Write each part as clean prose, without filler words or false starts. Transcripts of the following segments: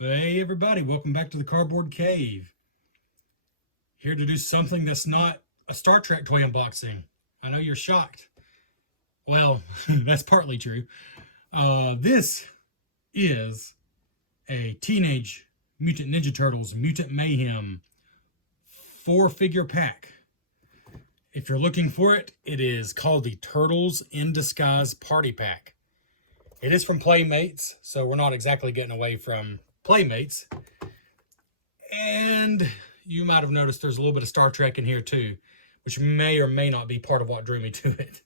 Hey everybody, welcome back to the Cardboard Cave. Here to do something that's not a Star Trek toy unboxing. I know you're shocked. Well, that's partly true. This is a Teenage Mutant Ninja Turtles Mutant Mayhem 4-figure pack. If you're looking for it, it is called the Turtles in Disguise Party Pack. It is from Playmates, so we're not exactly getting away from Playmates. And you might have noticed there's a little bit of Star Trek in here too, which may or may not be part of what drew me to it.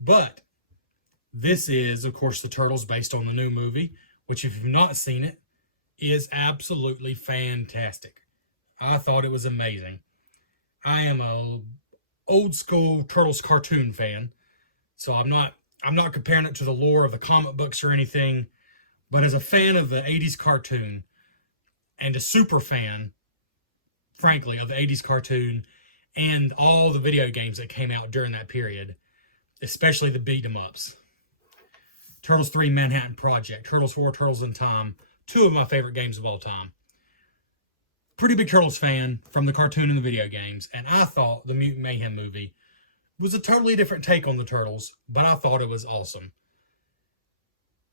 But this is, of course, the Turtles based on the new movie, which if you've not seen it, is absolutely fantastic. I thought it was amazing. I am a old school Turtles cartoon fan, so I'm not comparing it to the lore of the comic books or anything, but as a fan of the 80s cartoon and a super fan, frankly, of the 80s cartoon and all the video games that came out during that period, especially the beat 'em ups. Turtles 3 Manhattan Project, Turtles 4 Turtles in Time, two of my favorite games of all time. Pretty big Turtles fan from the cartoon and the video games, and I thought the Mutant Mayhem movie was a totally different take on the Turtles, but I thought it was awesome.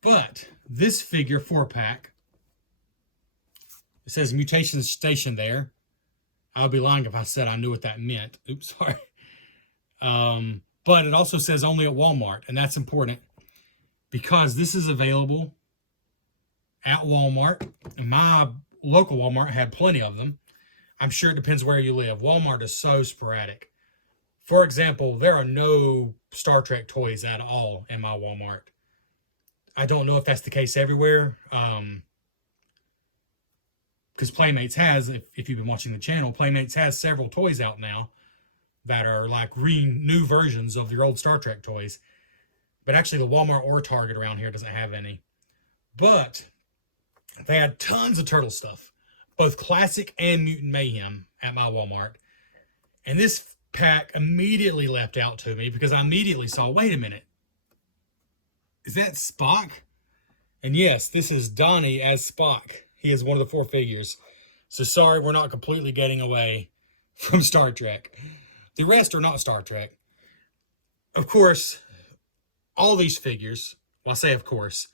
But this figure 4-pack, it says Mutation Station there. I'll be lying if I said I knew what that meant. Oops, sorry. But it also says only at Walmart, and that's important because this is available at Walmart. And my local Walmart had plenty of them. I'm sure it depends where you live. Walmart is so sporadic. For example, there are no Star Trek toys at all in my Walmart. I don't know if that's the case everywhere. Because Playmates has, if you've been watching the channel, Playmates has several toys out now that are like new versions of your old Star Trek toys. But actually the Walmart or Target around here doesn't have any. But they had tons of Turtle stuff, both classic and Mutant Mayhem at my Walmart. And this pack immediately leapt out to me because I immediately saw, wait a minute, is that Spock? And yes, this is Donnie as Spock. He is one of the 4 figures. So sorry, we're not completely getting away from Star Trek. The rest are not Star Trek. Of course, all these figures, well, I say of course,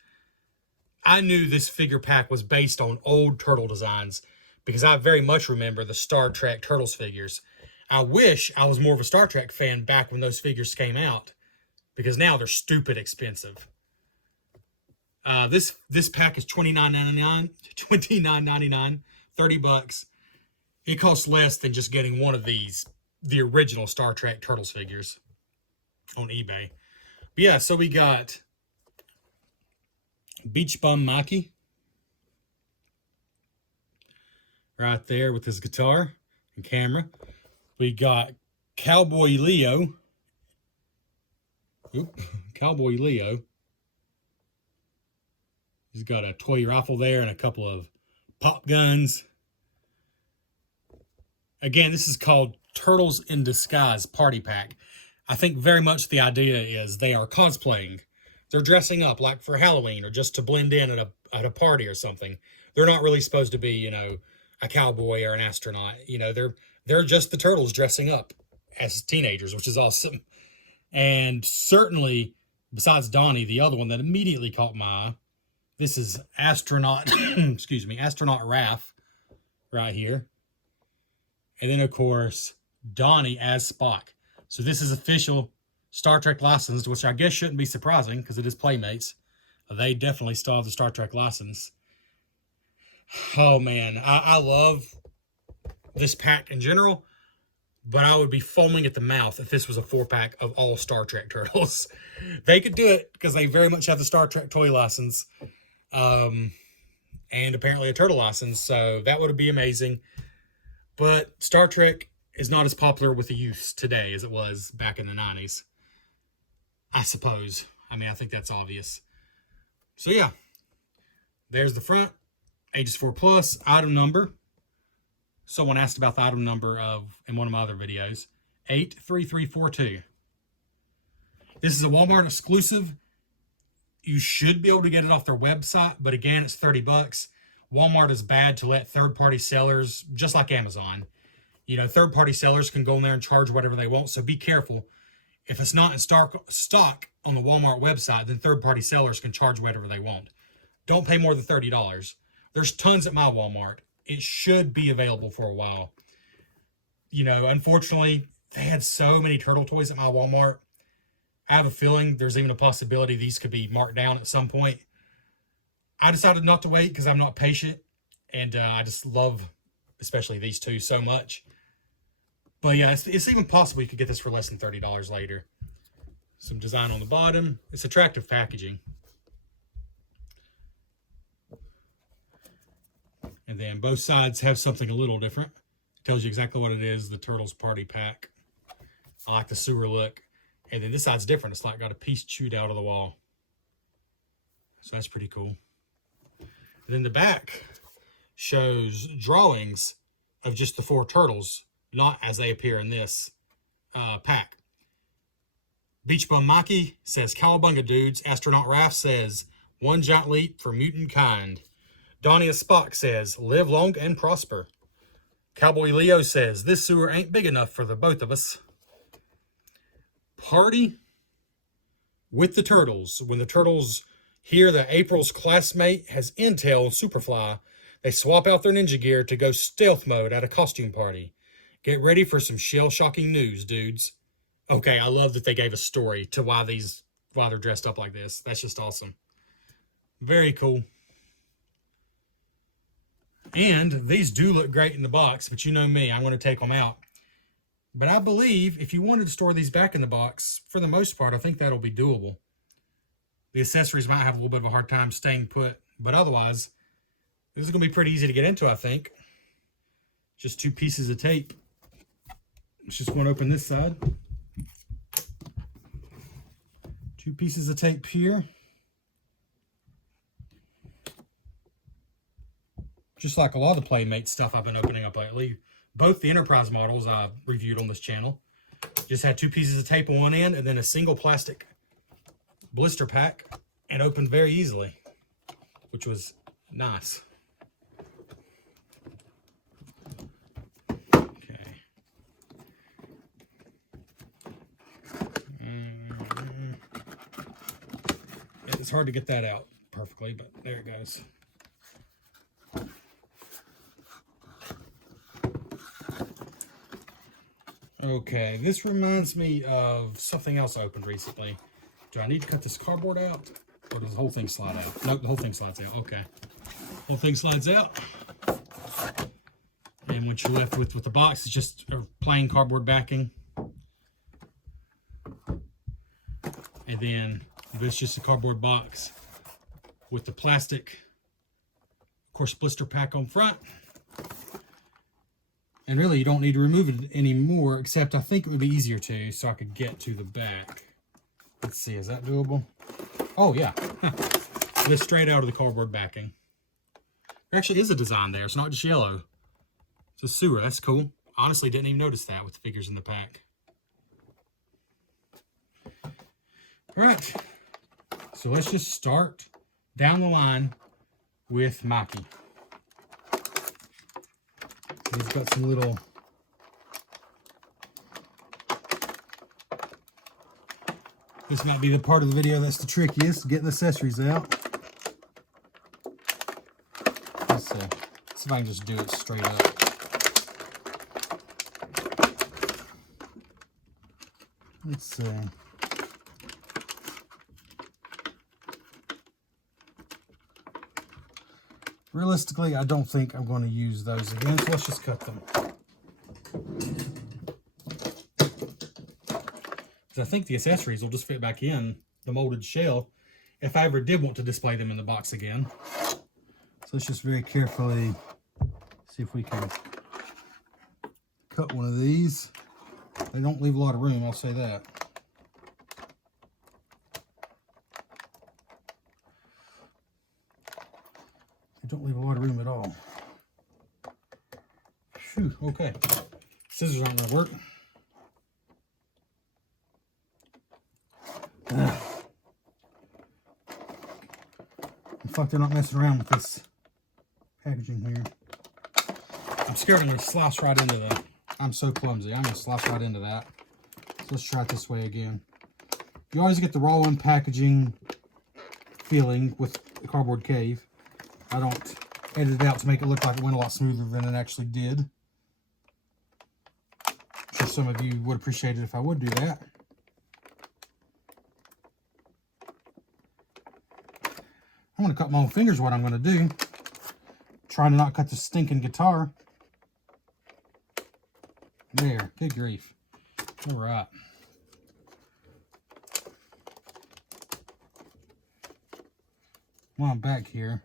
I knew this figure pack was based on old Turtle designs because I very much remember the Star Trek Turtles figures. I wish I was more of a Star Trek fan back when those figures came out because now they're stupid expensive. This pack is $29.99, $30. It costs less than just getting one of these, the original Star Trek Turtles figures on eBay. But yeah, so we got Beach Bum Mikey right there with his guitar and camera. We got Cowboy Leo. Cowboy Leo. He's got a toy rifle there and a couple of pop guns. Again, this is called Turtles in Disguise Party Pack. I think very much the idea is they are cosplaying. They're dressing up like for Halloween or just to blend in at a party or something. They're not really supposed to be, a cowboy or an astronaut. They're just the Turtles dressing up as teenagers, which is awesome. And certainly, besides Donnie, the other one that immediately caught my eye, this is Astronaut, Astronaut Raph right here. And then, of course, Donnie as Spock. So this is official Star Trek licensed, which I guess shouldn't be surprising because it is Playmates. They definitely still have the Star Trek license. Oh, man. I love this pack in general, but I would be foaming at the mouth if this was a 4-pack of all Star Trek Turtles. They could do it because they very much have the Star Trek toy license. And apparently a Turtle license, so that would be amazing. But Star Trek is not as popular with the youth today as it was back in the 90s. I suppose. I mean, I think that's obvious. So yeah, there's the front, ages 4+, item number. Someone asked about the item number in one of my other videos, 83342. This is a Walmart exclusive. You should be able to get it off their website, but again, it's $30. Walmart is bad to let third-party sellers, just like Amazon, you know, third-party sellers can go in there and charge whatever they want. So be careful. If it's not in stock on the Walmart website, then third-party sellers can charge whatever they want. Don't pay more than $30. There's tons at my Walmart. It should be available for a while. You know, unfortunately, they had so many turtle toys at my Walmart. I have a feeling there's even a possibility these could be marked down at some point. I decided not to wait because I'm not patient. And I just love, especially these two, so much. But yeah, it's even possible you could get this for less than $30 later. Some design on the bottom. It's attractive packaging. And then both sides have something a little different. It tells you exactly what it is, the Turtles Party Pack. I like the sewer look. And then this side's different. It's like got a piece chewed out of the wall. So that's pretty cool. And then the back shows drawings of just the 4 turtles, not as they appear in this pack. Beach Bum Mikey says, Cowabunga dudes. Astronaut Raph says, one giant leap for mutant kind. Donnie Spock says, live long and prosper. Cowboy Leo says, this sewer ain't big enough for the both of us. Party with the turtles. When the turtles hear that April's classmate has intel on Superfly, they swap out their ninja gear to go stealth mode at a costume party. Get ready for some shell-shocking news, dudes. Okay, I love that they gave a story to why they're dressed up like this. That's just awesome. Very cool. And these do look great in the box, but you know me, I'm going to take them out. But I believe if you wanted to store these back in the box, for the most part, I think that'll be doable. The accessories might have a little bit of a hard time staying put, but otherwise, this is going to be pretty easy to get into, I think. Just 2 pieces of tape. Let's just want to open this side. 2 pieces of tape here. Just like a lot of the Playmate stuff I've been opening up lately. Both the Enterprise models I reviewed on this channel just had 2 pieces of tape on one end and then a single plastic blister pack, and opened very easily, which was nice. Okay. It's hard to get that out perfectly, but there it goes. Okay, this reminds me of something else I opened recently. Do I need to cut this cardboard out? Or does the whole thing slide out? Nope, the whole thing slides out. Okay. Whole thing slides out. And what you're left with the box is just a plain cardboard backing. And then this is just a cardboard box with the plastic, of course, blister pack on front. And really, you don't need to remove it anymore, except I think it would be easier to, so I could get to the back. Let's see, is that doable? Oh, yeah. This straight out of the cardboard backing. There actually is a design there. It's not just yellow. It's a sewer. That's cool. Honestly, didn't even notice that with the figures in the pack. All right. So let's just start down the line with Mikey. He's got some little this might be the part of the video that's the trickiest, getting the accessories out. Let's see if I can just do it straight up. Let's see. Realistically, I don't think I'm going to use those again, so let's just cut them. Because I think the accessories will just fit back in the molded shell if I ever did want to display them in the box again. So let's just very carefully see if we can cut one of these. They don't leave a lot of room, I'll say that. Don't leave a lot of room at all. Phew, okay. Scissors aren't gonna work. In fact, they're not messing around with this packaging here. I'm scared I'm going to slice right into the... I'm so clumsy. I'm going to slice right into that. So let's try it this way again. You always get the raw one packaging feeling with the cardboard cave. I don't edit it out to make it look like it went a lot smoother than it actually did. I'm sure some of you would appreciate it if I would do that. I'm going to cut my own fingers what I'm going to do. Trying to not cut the stinking guitar. There, good grief. All right. While I'm back here,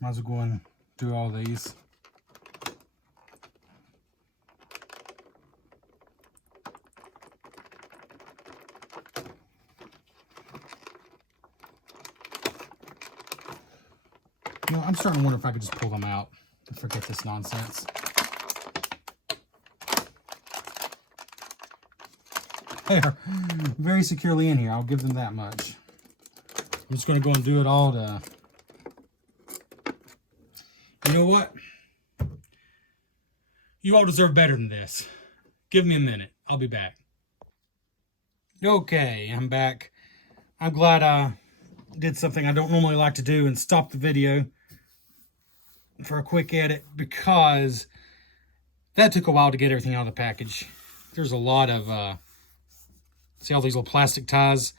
might as well go and do all these. You know, I'm starting to wonder if I could just pull them out and forget this nonsense. They are very securely in here. I'll give them that much. I'm just going to go and do it all to... You know what? You all deserve better than this. Give me a minute. I'll be back. Okay, I'm back. I'm glad I did something I don't normally like to do and stop the video for a quick edit, because that took a while to get everything out of the package. There's a lot of... See all these little plastic ties?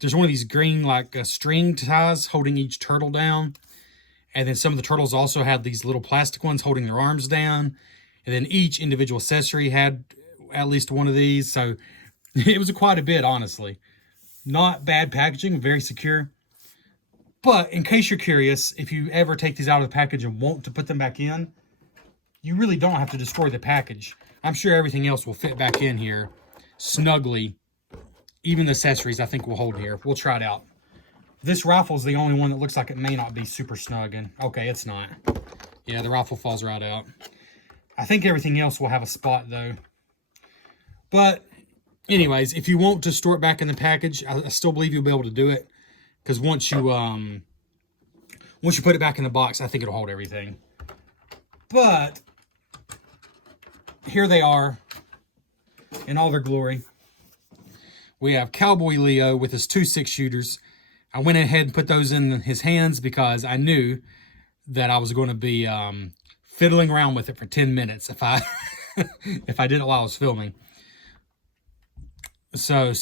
There's one of these green, like, string ties holding each turtle down. And then some of the turtles also had these little plastic ones holding their arms down. And then each individual accessory had at least one of these. So it was quite a bit, honestly. Not bad packaging, very secure. But in case you're curious, if you ever take these out of the package and want to put them back in, you really don't have to destroy the package. I'm sure everything else will fit back in here snugly. Even the accessories I think will hold here. We'll try it out. This rifle is the only one that looks like it may not be super snug. And okay, it's not. Yeah, the rifle falls right out. I think everything else will have a spot though. But anyways, if you want to store it back in the package, I still believe you'll be able to do it. Because once you put it back in the box, I think it'll hold everything. But here they are in all their glory. We have Cowboy Leo with his 2 6-shooters. I went ahead and put those in his hands because I knew that I was going to be fiddling around with it for 10 minutes if I if I did it while I was filming. So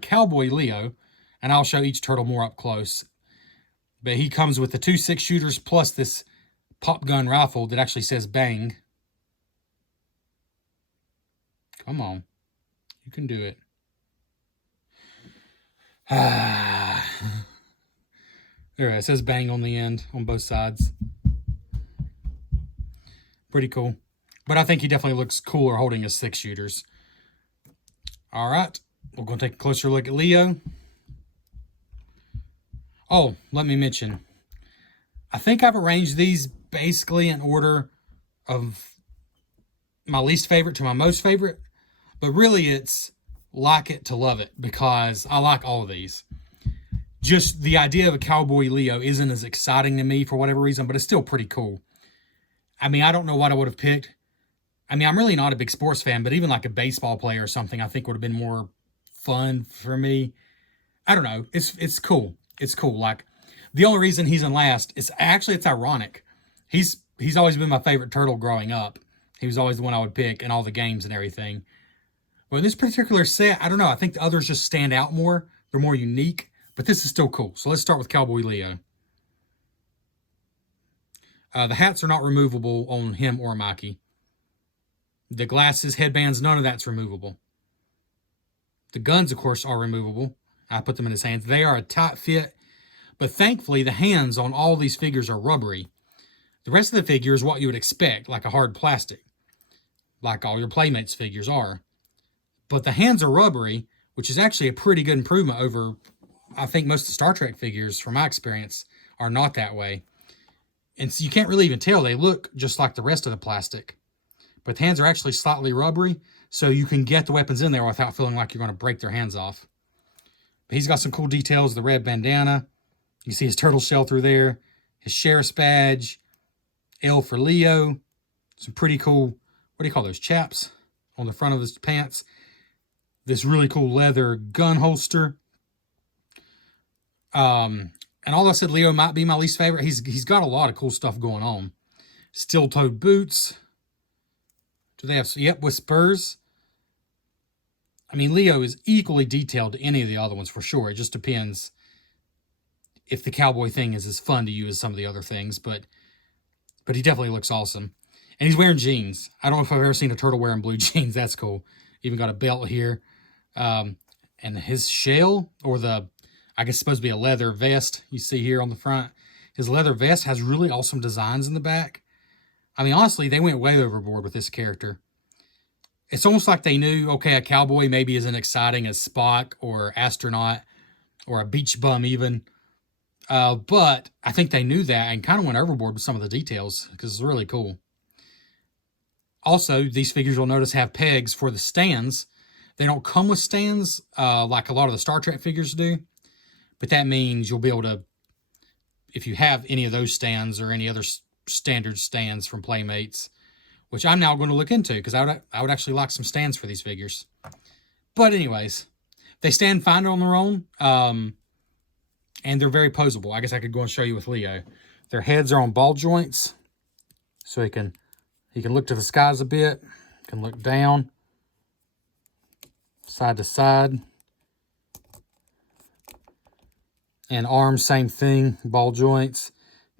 Cowboy Leo, and I'll show each turtle more up close. But he comes with the 2 6-shooters plus this pop gun rifle that actually says bang. Come on. You can do it. There it says bang on the end on both sides. Pretty cool. But I think he definitely looks cooler holding his 6-shooters. All right. We're going to take a closer look at Leo. Oh, let me mention. I think I've arranged these basically in order of my least favorite to my most favorite. But really it's like it to love it, because I like all of these. Just the idea of a Cowboy Leo isn't as exciting to me for whatever reason, but it's still pretty cool. I mean, I don't know what I would have picked. I mean, I'm really not a big sports fan, but even like a baseball player or something I think would have been more fun for me. I don't know. It's cool. It's cool. Like, the only reason he's in last is actually, it's ironic. He's always been my favorite turtle growing up. He was always the one I would pick in all the games and everything. Well, in this particular set, I don't know. I think the others just stand out more. They're more unique. But this is still cool. So let's start with Cowboy Leo. The hats are not removable on him or Mikey. The glasses, headbands, none of that's removable. The guns, of course, are removable. I put them in his hands. They are a tight fit. But thankfully, the hands on all these figures are rubbery. The rest of the figure is what you would expect, like a hard plastic. Like all your Playmates figures are. But the hands are rubbery, which is actually a pretty good improvement over, I think, most of the Star Trek figures, from my experience, are not that way. And so you can't really even tell. They look just like the rest of the plastic. But the hands are actually slightly rubbery, so you can get the weapons in there without feeling like you're going to break their hands off. But he's got some cool details. The red bandana, You see his turtle shell through there, his sheriff's badge, L for Leo, some pretty cool, what do you call those, chaps on the front of his pants. This really cool leather gun holster. And although I said Leo might be my least favorite, he's got a lot of cool stuff going on. Steel-toed boots. Do they have, yep, with spurs. I mean, Leo is equally detailed to any of the other ones for sure. It just depends if the cowboy thing is as fun to you as some of the other things, but he definitely looks awesome. And he's wearing jeans. I don't know if I've ever seen a turtle wearing blue jeans. That's cool. Even got a belt here. And his shell, or the, I guess it's supposed to be a leather vest you see here on the front. His leather vest has really awesome designs in the back. I mean, honestly, they went way overboard with this character. It's almost like they knew, okay, a cowboy maybe isn't exciting as Spock or Astronaut or a beach bum even. But I think they knew that and kind of went overboard with some of the details because it's really cool. Also, these figures you'll notice have pegs for the stands. They don't come with stands like a lot of the Star Trek figures do. But that means you'll be able to, if you have any of those stands or any other standard stands from Playmates, which I'm now going to look into because I would actually like some stands for these figures. But anyways, they stand fine on their own. And they're very posable. I guess I could go and show you with Leo. Their heads are on ball joints. So he can look to the skies a bit. Can look down. Side to side. And arms, same thing. Ball joints.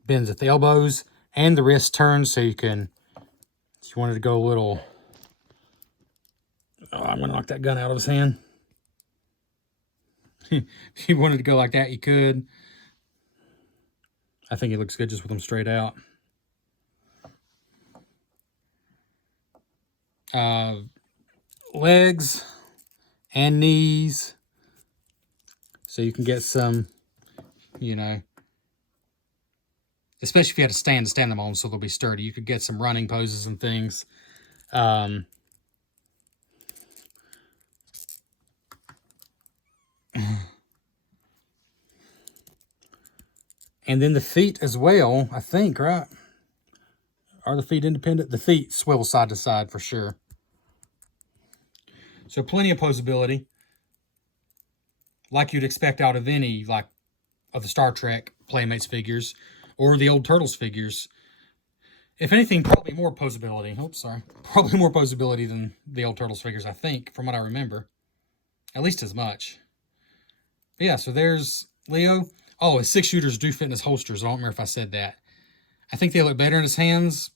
Bends at the elbows. And the wrist turns so you can, if you wanted to go a little, I'm going to knock that gun out of his hand. If you wanted to go like that, you could. I think it looks good just with them straight out. Legs and knees. So you can get some, you know, especially if you had to stand them on so they'll be sturdy. You could get some running poses and things. And then the feet as well, I think, right? Are the feet independent? The feet swivel side to side for sure. So plenty of posability. Like you'd expect out of any, like, of the Star Trek Playmates figures or the old Turtles figures. If anything, probably more posability. Oops, sorry. Probably more posability than the old Turtles figures, I think, from what I remember. At least as much. But yeah, so there's Leo. Oh, his 6-shooters do fit in his holsters. I don't remember if I said that. I think they look better in his hands.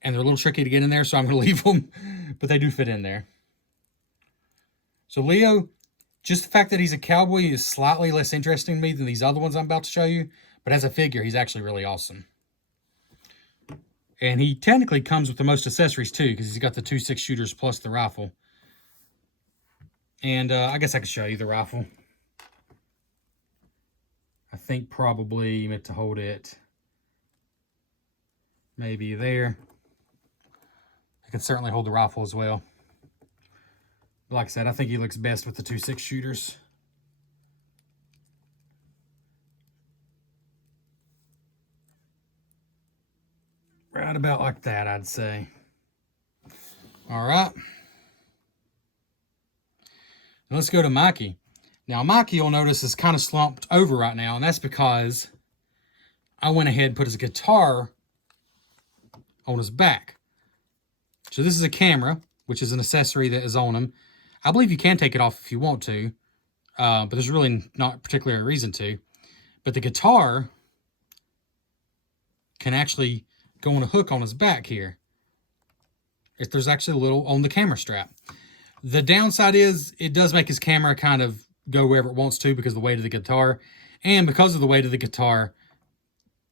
And they're a little tricky to get in there, so I'm going to leave them. But they do fit in there. So Leo, just the fact that he's a cowboy is slightly less interesting to me than these other ones I'm about to show you. But as a figure, he's actually really awesome. And he technically comes with the most accessories too, because he's got the 2 6-shooters plus the rifle. And I guess I could show you the rifle. I think probably meant to hold it maybe there. I can certainly hold the rifle as well. But like I said, I think he looks best with the 2 6-shooters. Right about like that, I'd say. All right. Now let's go to Mikey. Now, Mikey, you'll notice, is kind of slumped over right now, and that's because I went ahead and put his guitar on his back. So this is a camera, which is an accessory that is on him. I believe you can take it off if you want to, but there's really not particularly a reason to. But the guitar can actually go on a hook on his back here. If there's actually a little on the camera strap. The downside is it does make his camera kind of go wherever it wants to because of the weight of the guitar. And because of the weight of the guitar,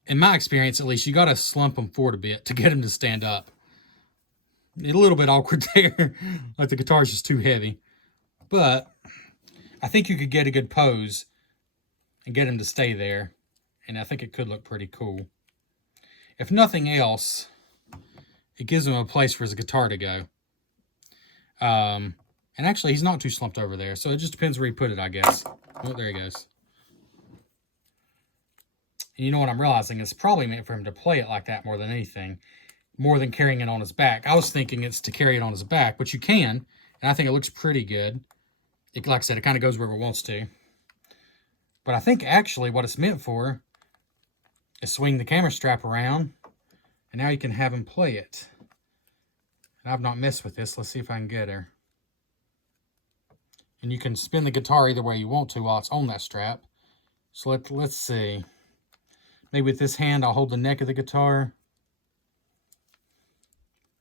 in my experience at least, you got to slump him forward a bit to get him to stand up. It's a little bit awkward there. Like the guitar's just too heavy. But I think you could get a good pose and get him to stay there. And I think it could look pretty cool. If nothing else, it gives him a place for his guitar to go. And actually, he's not too slumped over there. So it just depends where you put it, I guess. Oh, there he goes. And you know what I'm realizing? It's probably meant for him to play it like that more than anything, more than carrying it on his back. I was thinking it's to carry it on his back, which you can, and I think it looks pretty good. It, like I said, it kind of goes wherever it wants to. But I think actually what it's meant for is swing the camera strap around, and now you can have him play it. And I've not messed with this. Let's see if I can get her. And you can spin the guitar either way you want to while it's on that strap. So let's see. Maybe with this hand, I'll hold the neck of the guitar.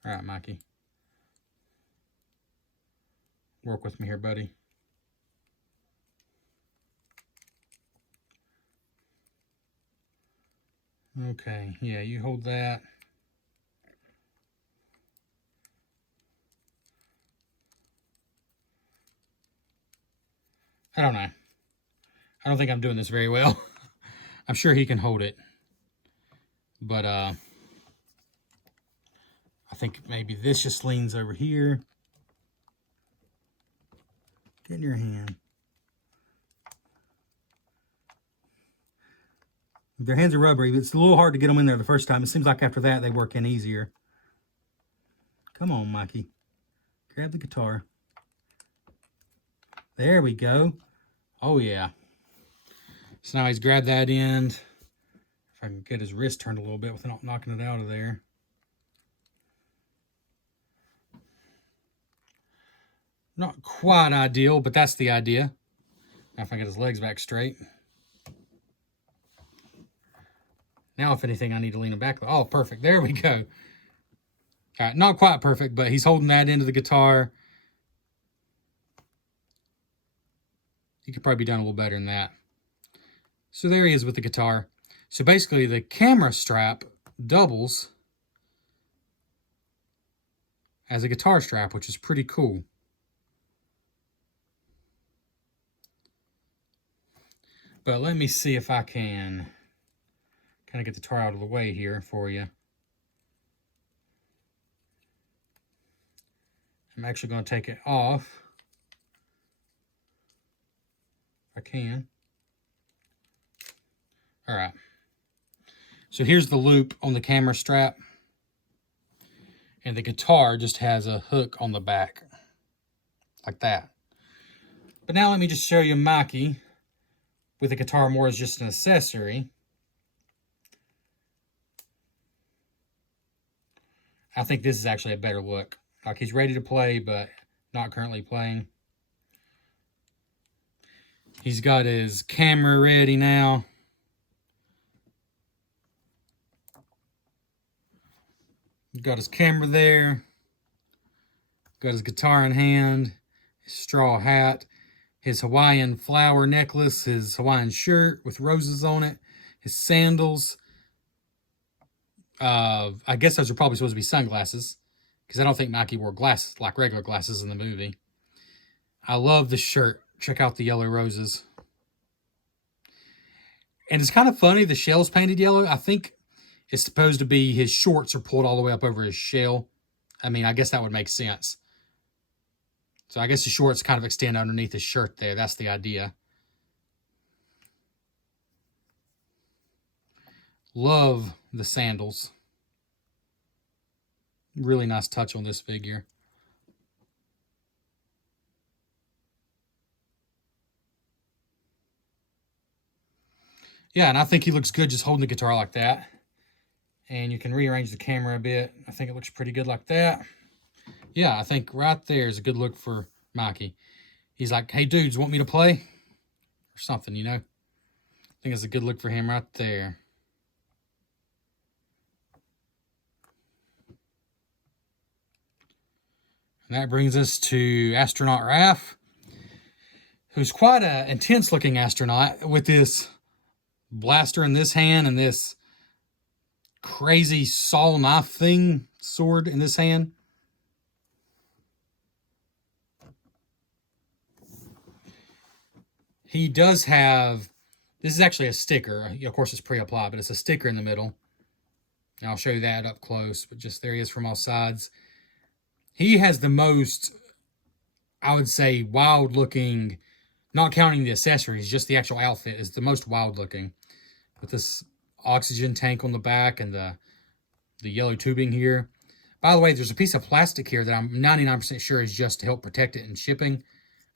All right, Mikey. Work with me here, buddy. Okay, yeah, you hold that. I don't know. I don't think I'm doing this very well. I'm sure he can hold it. But I think maybe this just leans over here. Get in your hand. Their hands are rubbery, but it's a little hard to get them in there the first time. It seems like after that they work in easier. Come on, Mikey. Grab the guitar. There we go. Oh, yeah. So now he's grabbed that end. If I can get his wrist turned a little bit without knocking it out of there. Not quite ideal, but that's the idea. Now if I get his legs back straight. Now, if anything, I need to lean him back. Oh, perfect. There we go. All right, not quite perfect, but he's holding that end of the guitar. He could probably be done a little better than that. So there he is with the guitar. So basically, the camera strap doubles as a guitar strap, which is pretty cool. But let me see if I can kind of get the guitar out of the way here for you. I'm actually going to take it off. If I can. All right. So here's the loop on the camera strap. And the guitar just has a hook on the back. Like that. But now let me just show you Mikey with the guitar more as just an accessory. I think this is actually a better look. Like he's ready to play, but not currently playing. He's got his camera ready now. He's got his camera there. Got his guitar in hand. His straw hat. His Hawaiian flower necklace. His Hawaiian shirt with roses on it. His sandals. I guess those are probably supposed to be sunglasses, because I don't think Mikey wore glasses, like regular glasses in the movie. I love the shirt. Check out the yellow roses. And it's kind of funny, the shell's painted yellow. I think it's supposed to be his shorts are pulled all the way up over his shell. I mean, I guess that would make sense. So I guess the shorts kind of extend underneath his shirt there. That's the idea. Love the sandals. Really nice touch on this figure. Yeah, and I think he looks good just holding the guitar like that. And you can rearrange the camera a bit. I think it looks pretty good like that. Yeah, I think right there is a good look for Mikey. He's like, hey, dudes, want me to play? Or something, you know? I think it's a good look for him right there. And that brings us to Astronaut Raph, who's quite an intense-looking astronaut with this blaster in this hand and this crazy saw knife thing, sword in this hand. He does have, this is actually a sticker. Of course, it's pre-applied, but it's a sticker in the middle. And I'll show you that up close, but just there he is from all sides. He has the most, I would say, wild-looking, not counting the accessories, just the actual outfit is the most wild-looking. With this oxygen tank on the back and the yellow tubing here. By the way, there's a piece of plastic here that I'm 99% sure is just to help protect it in shipping.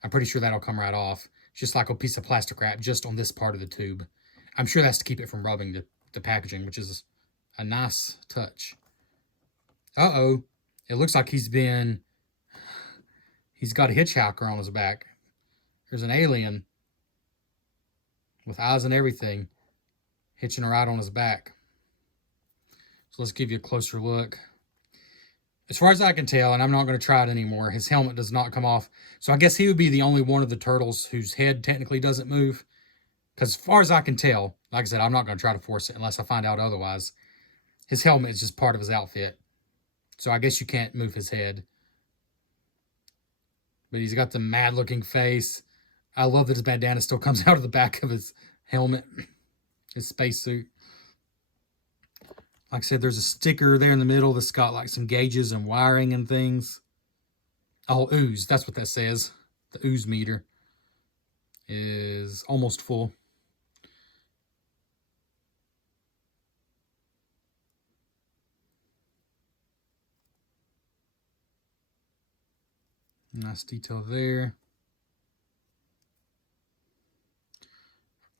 I'm pretty sure that'll come right off. It's just like a piece of plastic wrap just on this part of the tube. I'm sure that's to keep it from rubbing the packaging, which is a nice touch. Uh-oh. It looks like he's got a hitchhiker on his back. There's an alien with eyes and everything hitching a ride on his back. So let's give you a closer look. As far as I can tell, and I'm not going to try it anymore, his helmet does not come off. So I guess he would be the only one of the turtles whose head technically doesn't move. Because as far as I can tell, like I said, I'm not going to try to force it unless I find out otherwise. His helmet is just part of his outfit. So I guess you can't move his head. But he's got the mad-looking face. I love that his bandana still comes out of the back of his helmet. His spacesuit. Like I said, there's a sticker there in the middle that's got like some gauges and wiring and things. Oh, ooze. That's what that says. The ooze meter is almost full. Nice detail there.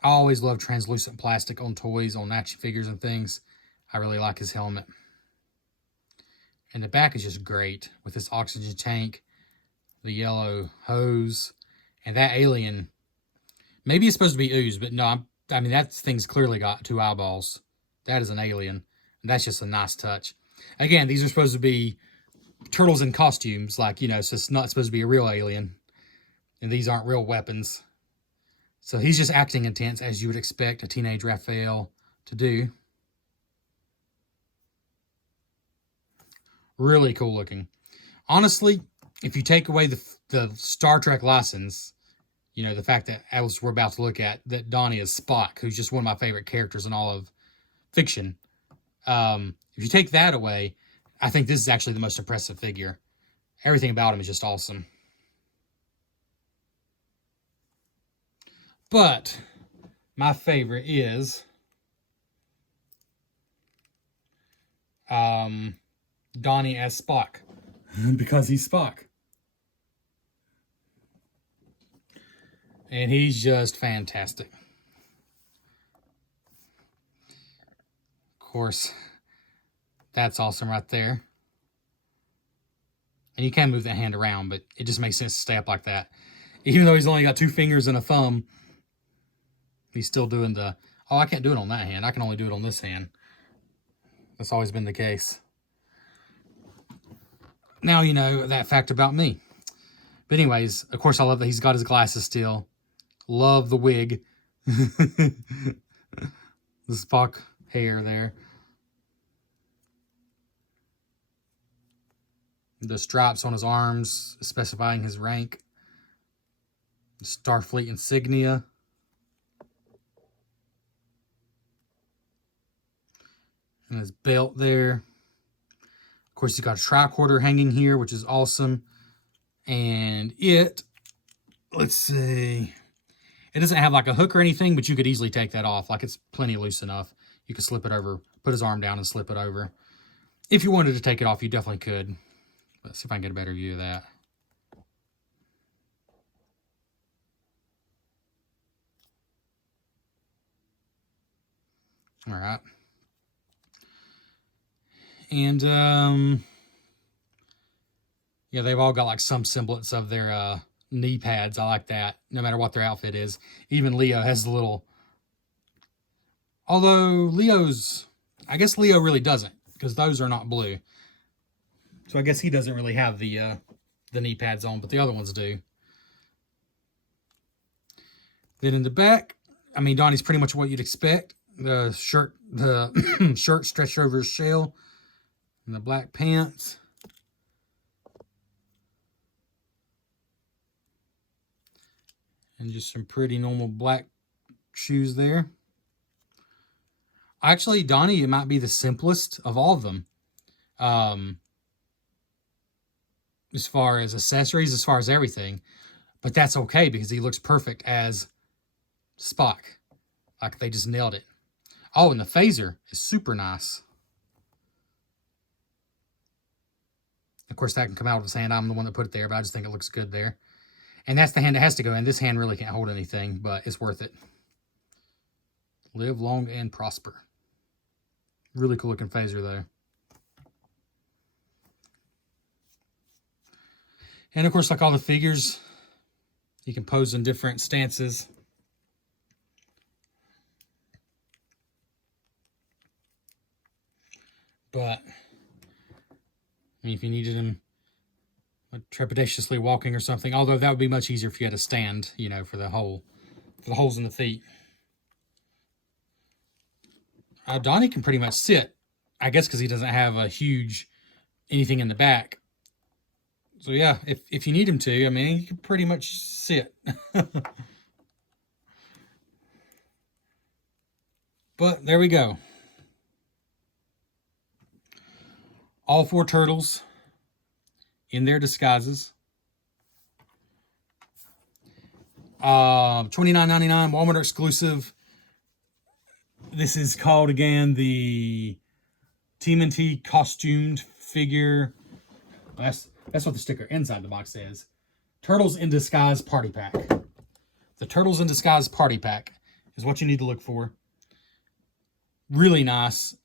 I always love translucent plastic on toys, on action figures and things. I really like his helmet. And the back is just great with this oxygen tank, the yellow hose, and that alien. Maybe it's supposed to be ooze, but no, I mean, that thing's clearly got 2 eyeballs. That is an alien. And that's just a nice touch. Again, these are supposed to be turtles in costumes, like, you know, so it's not supposed to be a real alien. And these aren't real weapons. So he's just acting intense, as you would expect a teenage Raphael to do. Really cool looking. Honestly, if you take away the Star Trek license, you know, the fact that, as we're about to look at, that Donnie is Spock, who's just one of my favorite characters in all of fiction. If you take that away, I think this is actually the most impressive figure. Everything about him is just awesome. But my favorite is Donnie as Spock. Because he's Spock. And he's just fantastic. Of course, that's awesome right there. And you can move that hand around, but it just makes sense to stay up like that. Even though he's only got 2 fingers and a thumb, he's still doing the... Oh, I can't do it on that hand. I can only do it on this hand. That's always been the case. Now you know that fact about me. But anyways, of course, I love that he's got his glasses still. Love the wig. The Spock hair there. The stripes on his arms specifying his rank. Starfleet insignia. And his belt there. Of course, he's got a tricorder hanging here, which is awesome. And let's see. It doesn't have like a hook or anything, but you could easily take that off. Like, it's plenty loose enough. You could slip it over, put his arm down and slip it over. If you wanted to take it off, you definitely could. Let's see if I can get a better view of that. All right. And, yeah, they've all got like some semblance of their knee pads. I like that, no matter what their outfit is. Even Leo has the little... Although I guess Leo really doesn't, because those are not blue. So I guess he doesn't really have the knee pads on, but the other ones do. Then in the back, I mean, Donnie's pretty much what you'd expect. The shirt stretched over his shell, and the black pants. And just some pretty normal black shoes there. Actually, Donnie, it might be the simplest of all of them. As far as accessories, as far as everything. But that's okay, because he looks perfect as Spock. Like, they just nailed it. Oh, and the phaser is super nice. Of course, that can come out of his hand. I'm the one that put it there, but I just think it looks good there. And that's the hand that has to go in. This hand really can't hold anything, but it's worth it. Live long and prosper. Really cool looking phaser though. And of course, like all the figures, you can pose in different stances. But, I mean, if you needed him trepidatiously walking or something, although that would be much easier if you had a stand, you know, for the holes in the feet. Donnie can pretty much sit, I guess because he doesn't have a huge anything in the back. So yeah, if you need him to, I mean, he can pretty much sit. But there we go. All 4 turtles in their disguises. $29.99 Walmart exclusive. This is called, again, the TMNT costumed figure. That's what the sticker inside the box says. Turtles in Disguise Party Pack. The Turtles in Disguise Party Pack is what you need to look for. Really nice.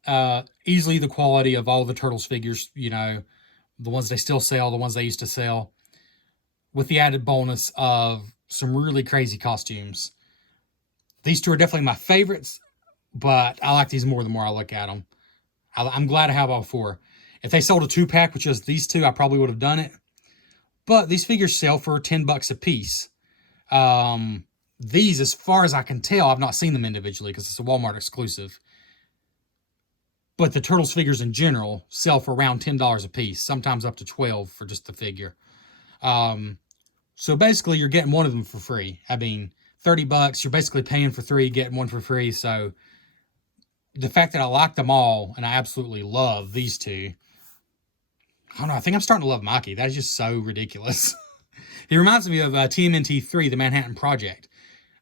Easily the quality of all the Turtles figures, you know, the ones they still sell, the ones they used to sell, with the added bonus of some really crazy costumes. These 2 are definitely my favorites, but I like these more the more I look at them. I'm glad I have all 4. If they sold a 2-pack, which is these 2, I probably would have done it. But these figures sell for $10 a piece. These, as far as I can tell, I've not seen them individually because it's a Walmart exclusive. But the Turtles figures in general sell for around $10 a piece, sometimes up to $12 for just the figure. So basically, you're getting one of them for free. I mean, $30, you're basically paying for 3, getting one for free. So the fact that I like them all, and I absolutely love these 2, I don't know, I think I'm starting to love Mikey. That's just so ridiculous. He reminds me of TMNT 3, the Manhattan Project.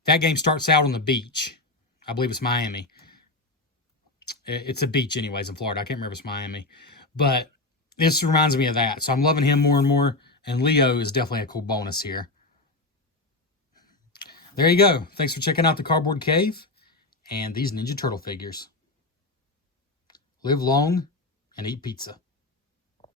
That game starts out on the beach. I believe it's Miami. It's a beach anyways in Florida. I can't remember if it's Miami. But this reminds me of that. So I'm loving him more and more. And Leo is definitely a cool bonus here. There you go. Thanks for checking out the Cardboard Cave and these Ninja Turtle figures. Live long and eat pizza.